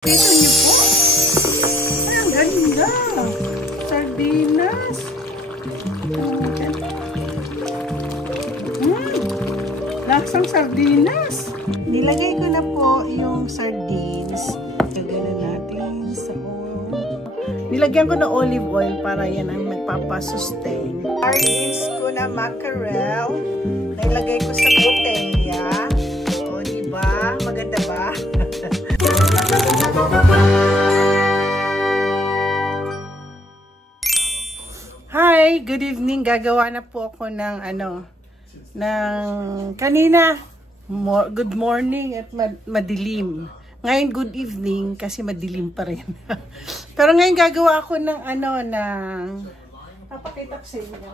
Kita niyo po. Ay, ang ganda. Sardinas. Laksang sardinas. Nilagay ko na po yung sardines. Gagana natin sa oil. Nilagyan ko na olive oil para yan ang magpapasustain. Sardines ko na mackerel. Nailagay ko sa botella. O, diba? Maganda ba? Hi! Good evening. Gagawa na po ako ng kanina. Good morning at madilim. Ngayon good evening kasi madilim pa rin. Pero ngayon gagawa ako ng papakita ko sa inyo.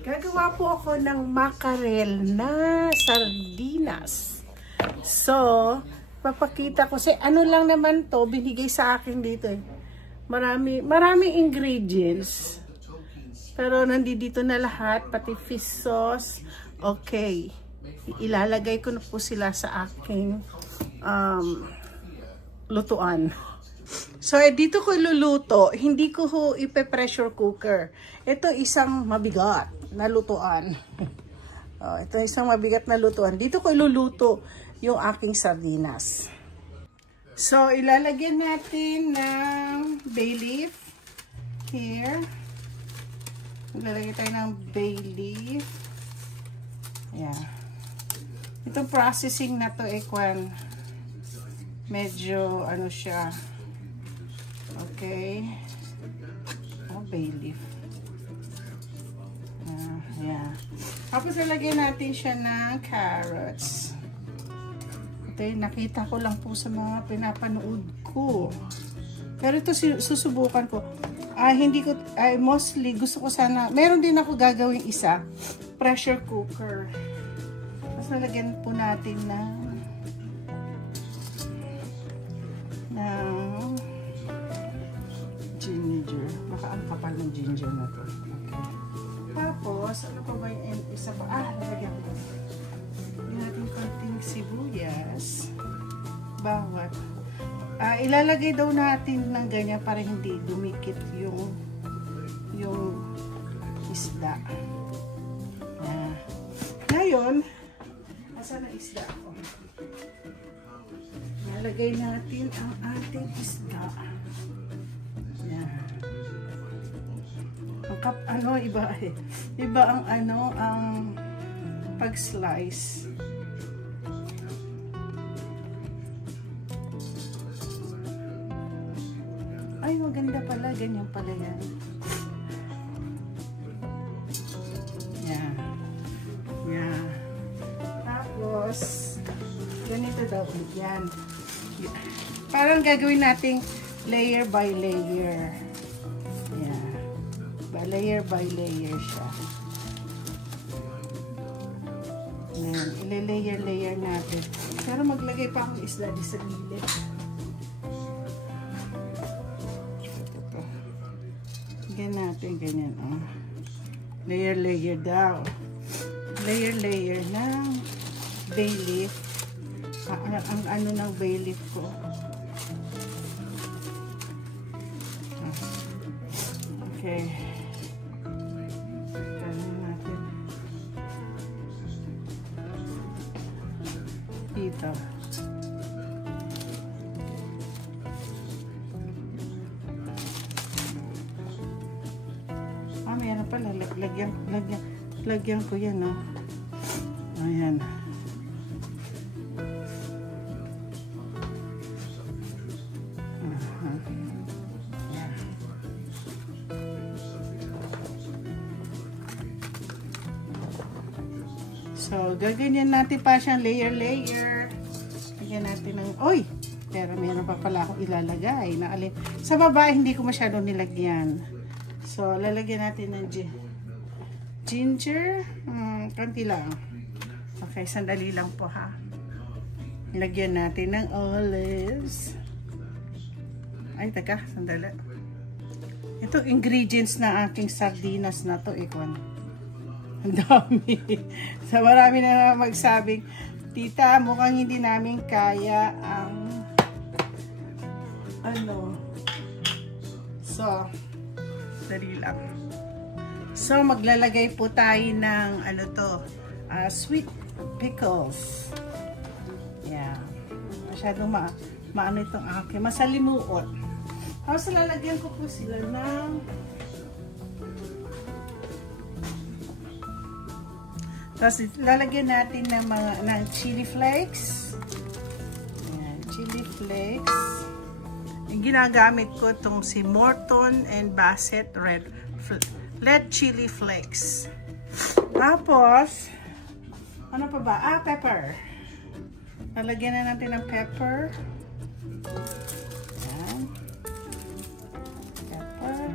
Gagawa po ako ng mackerel na sardinas. So, papakita ko sa ano lang naman to, binigay sa akin dito. Maraming ingredients. Pero nandito na lahat, pati fish sauce. Okay. Ilalagay ko na po sila sa aking lutuan. So, dito ko iluluto. Hindi ko ipe-pressure cooker. Ito isang mabigat na lutuan. Ito isang mabigat na lutuan. Dito ko iluluto yung aking sardinas. So, ilalagyan natin ng bay leaf. Here. Ilalagay tayo ng bay leaf. Ayan. Itong processing na to, medyo, siya. Okay. Bay leaf. Ayan. Tapos, ilalagyan natin siya ng carrots. Nakita ko lang po sa mga pinapanood ko. Pero ito susubukan ko. Mostly gusto ko sana, meron din ako gagawing isa, pressure cooker. Tapos nalagyan po natin ng ginger. Baka ang kapal ng ginger na to. Okay. Tapos, ano pa ba yung isa pa? Nalagyan ko. Natin konting sibuyas, bawat. Ilalagay daw natin ng ganyan para hindi dumikit yung isda. Ngayon, asan ang isda ko? Ilalagay natin ang ating isda. Iba ang pag-slice. Ay, maganda pala. Ganyan pala yan. Yan. Yan. Tapos, ganito daw. Yan. Parang gagawin nating layer by layer. Yan. Layer by layer siya. Yan. Ile-layer natin. Pero maglagay pa akong isda di sa gilid. Natin ganyan, layer daw, layer ng bay leaf. Ang ng bay leaf ko, okay. Ganyan natin dito. Meron pala, lagyan ko yan, ayan. So, gaganyan natin pa siyang layer. Lagyan natin ng, pero meron pa pala akong ilalagay. Sa baba, hindi ko masyadong nilagyan. So, lalagyan natin ng ginger. Konti lang. Okay, sandali lang po ha. Lagyan natin ng olives. Ay, teka, sandali. Ito, ingredients na aking sardinas na to, Ang dami. So, marami na magsabing Tita, mukhang hindi namin kaya ang ano. So, dali lang. So, maglalagay po tayo ng ano to, sweet pickles. Yeah. Masyadong maano itong aking masalimuot. Tapos lalagyan ko po sila ng tapos lalagyan natin ng chili flakes. Ayan, chili flakes. Yung ginagamit ko itong si Morton and Bassett red chili flakes. Tapos ano pa ba? Pepper. Lalagyan na natin ng pepper. Ayan. Pepper.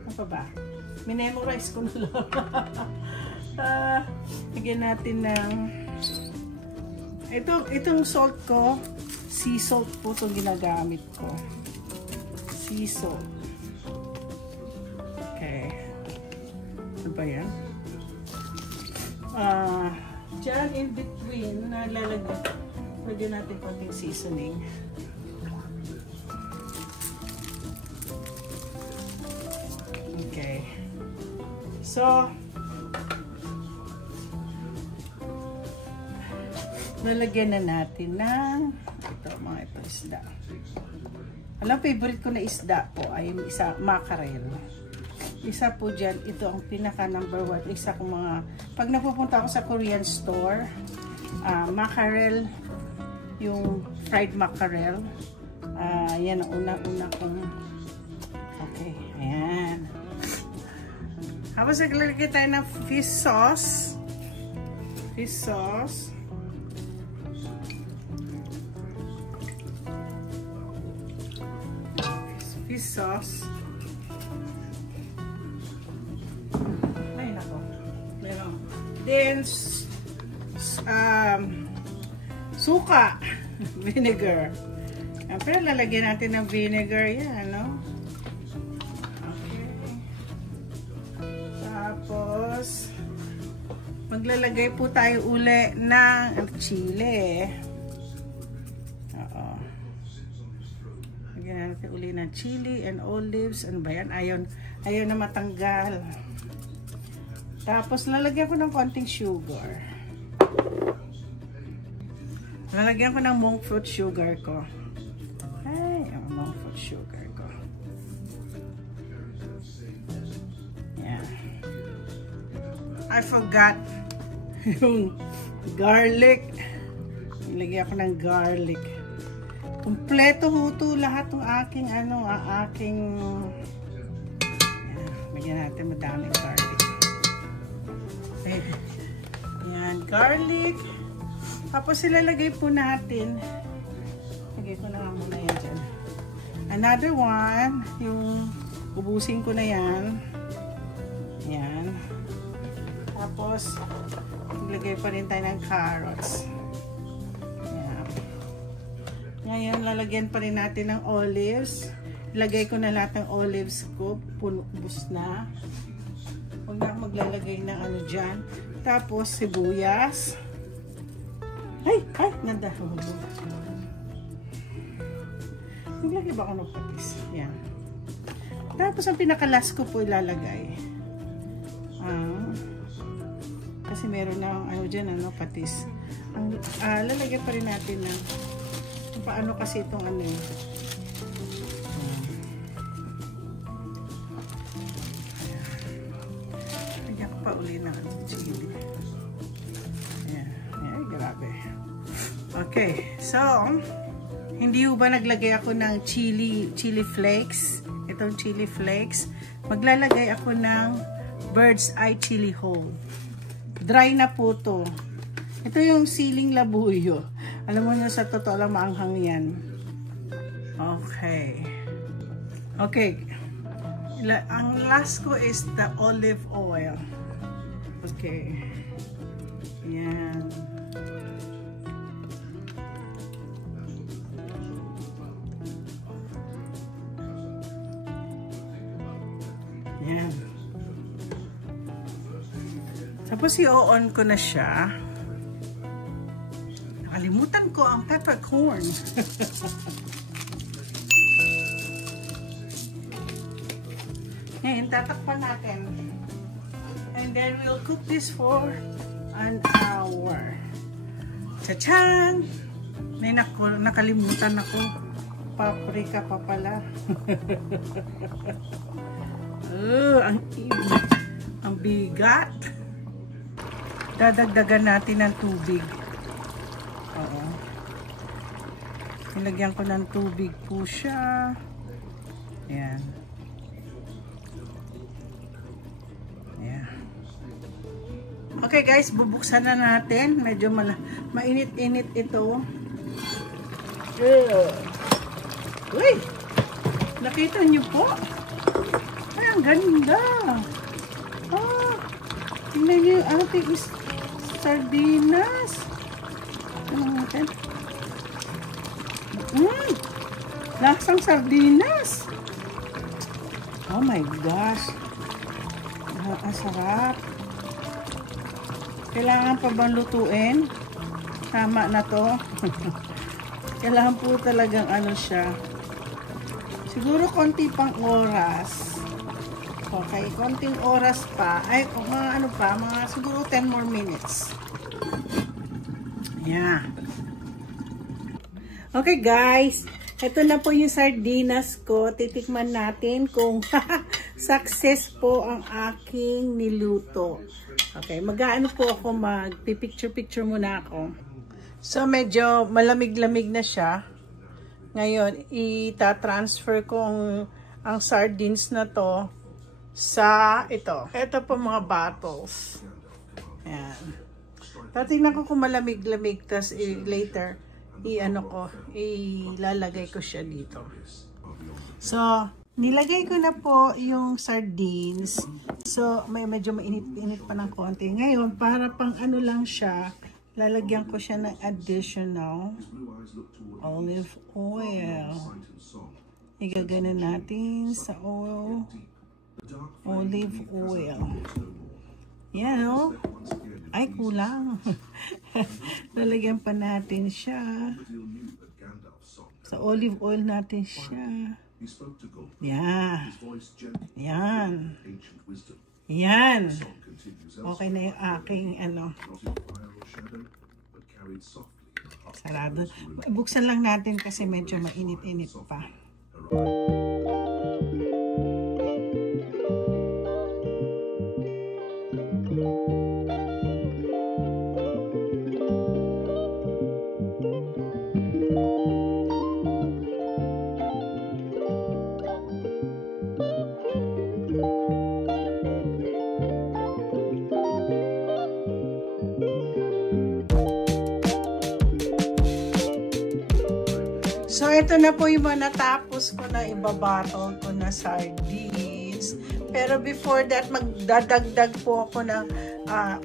Ano pa ba? Minemorize ko na lang. Lagyan natin ng itong salt ko, sea salt po itong ginagamit ko. Sea salt. Okay. Ano ba yan? Diyan in between, lagyan natin konting seasoning. Okay. So, lalagyan na natin ng ito isda. Alam, favorite ko na isda po ay mackerel. Isa po dyan, ito ang pinaka number 1. Isa kong mga, pag napupunta ako sa Korean store, mackerel, yung fried mackerel, yan ang una kong, okay, ayan. Tapos naglalagay tayo ng fish sauce. Fish sauce. Fish sauce. Ay, nako. Meron. Then, suka. Vinegar. Pero lalagyan natin ng vinegar yan, no? Okay. Tapos, maglalagay po tayo uli ng chili. Lagyan natin uli ng chili and olives. Ano ba yan? Ayaw na matanggal. Tapos, lalagyan ko ng konting sugar. Lalagyan ko ng monk fruit sugar ko. Ay, ang monk fruit sugar ko. Yeah. I forgot yung garlic. Nilagyan ko ng garlic. Kumpleto huto lahat ng aking lagyan natin madaming garlic. Okay. Yan, garlic. Tapos ilalagay po natin. Lagay ko na nga muna yan dyan. Another one, yung ubusin ko na yan. Yan. Tapos, maglagay pa rin tayo ng carrots. Yan. Ngayon, lalagyan pa rin natin ng olives. Ilagay ko na lahat ng olives ko. Punubos na. Huwag na maglalagay ng ano dyan. Tapos, sibuyas. Ay! Nadahulog. Naglagay ba ako ng patis? Yan. Tapos, ang pinakalas ko po ilalagay. Kasi meron na ano dyan, patis. Lalagyan pa rin natin ng paano kasi itong ano yun. Lagyan ko pa uli ng chili. Ayan, grabe. Okay, so hindi ba naglagay ako ng chili flakes? Itong chili flakes. Maglalagay ako ng bird's eye chili whole. Dry na po to. Ito yung siling labuyo. Alam mo nyo, sa totoo lang maanghang yan. Okay. Okay. Ang last ko is the olive oil. Okay. Yan. Yan. Tapos i-on ko na siya. ko ang peppercorn. Ngayon, tatakpan natin. And then, we'll cook this for an hour. Tachan! May nakalimutan ako. Paprika pa pala. Ang bigat. Dadagdagan natin ng tubig. Oo. Nilagyan ko ng tubig po siya. Ayan. Ayan. Okay guys, bubuksan na natin. Medyo mainit-init ito. Uy! Nakita niyo po? Ay, ang ganda! Ah! Tingnan niyo yung ating sardinas. Ano natin? Lasang sardinas! Oh my gosh! Ang sarap! Kailangan pa bang lutuin? Tama na to. Kailangan po talagang ano siya. Siguro konti pang oras. Okay, konting oras pa. Ay, mga ano pa, mga siguro 10 more minutes. Yeah. Okay guys, ito na po yung sardinas ko. Titikman natin kung success po ang aking niluto. Okay, mag-ano po ako, mag-picture-picture muna ako. So, medyo malamig-lamig na siya. Ngayon, ita-transfer ko ang sardines na to sa ito. Ito po mga bottles. Ayan. Tatingnan ko kung malamig-lamig. Tapos later, ilalagay ko siya dito. So, nilagay ko na po yung sardines. So, medyo mainit-init pa ng konti. Ngayon, para pang ano lang siya, lalagyan ko siya ng additional olive oil. Igagana natin sa olive oil. Yan, oh. Ay, kulang. Lalagyan pa natin siya. Sa olive oil natin siya. Yan. Yan. Yan. Okay na yung aking ano. Sarado. Buksan lang natin kasi medyo mainit-init pa. So, ito na po yung mga natapos ko na ibabattle ko na sardines. Pero before that, magdadagdag po ako ng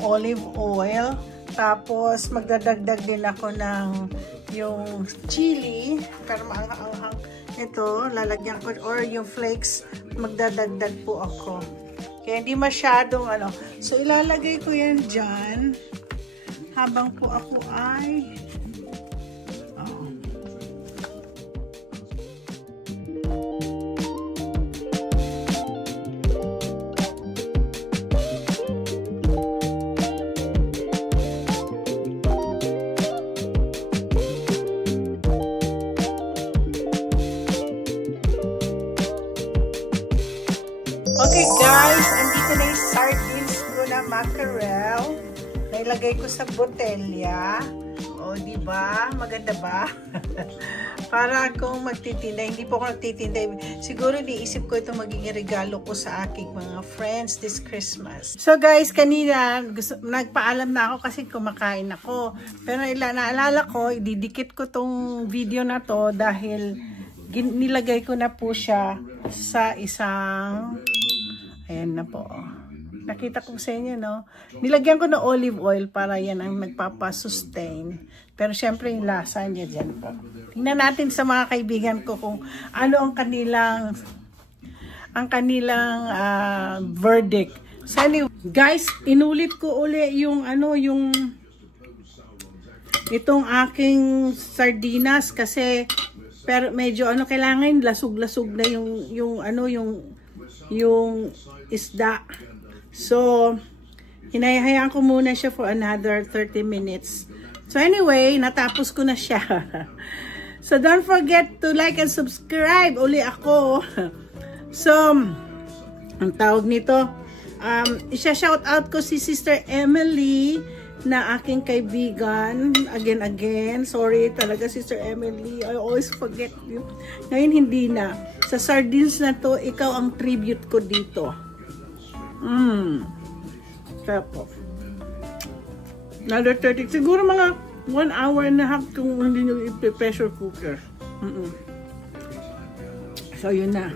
olive oil. Tapos, magdadagdag din ako ng yung chili. Pero maanghang ito, lalagyan ko. Or yung flakes, magdadagdag po ako. Kaya hindi masyadong ano. So, ilalagay ko yan dyan. Habang po ako ay okay guys, andito na yung sardines ko na mackerel. Nailagay ko sa botelya. O, diba? Maganda ba? Para akong magtitinda. Hindi po ako nagtitinda. Siguro niisip ko ito magiging regalo ko sa aking mga friends this Christmas. So guys, kanina nagpaalam na ako kasi kumakain ako. Pero naalala ko, ididikit ko tong video na to dahil nilagay ko na po siya sa isang... Ayan na po. Nakita ko sa inyo, no? Nilagyan ko ng olive oil para yan ang nagpapasustain. Pero syempre yung lasa niya dyan po. Tingnan natin sa mga kaibigan ko kung ano ang kanilang verdict. So anyway, guys, inulit ko uli yung itong aking sardinas kasi pero medyo ano kailangan lasug-lasug na yung isda. So hinahayaan ko muna siya for another 30 minutes. So anyway, natapos ko na siya. So don't forget to like and subscribe uli ako. So ang tawag nito, isa-shout out ko si Sister Emily na aking kaibigan. Again, sorry talaga Sister Emily, I always forget you. Ngayon hindi na. Sa sardines na to, ikaw ang tribute ko dito. Tapos another 30, siguro mga 1 hour and a half kung hindi nyo i-pressure cooker. So yun na.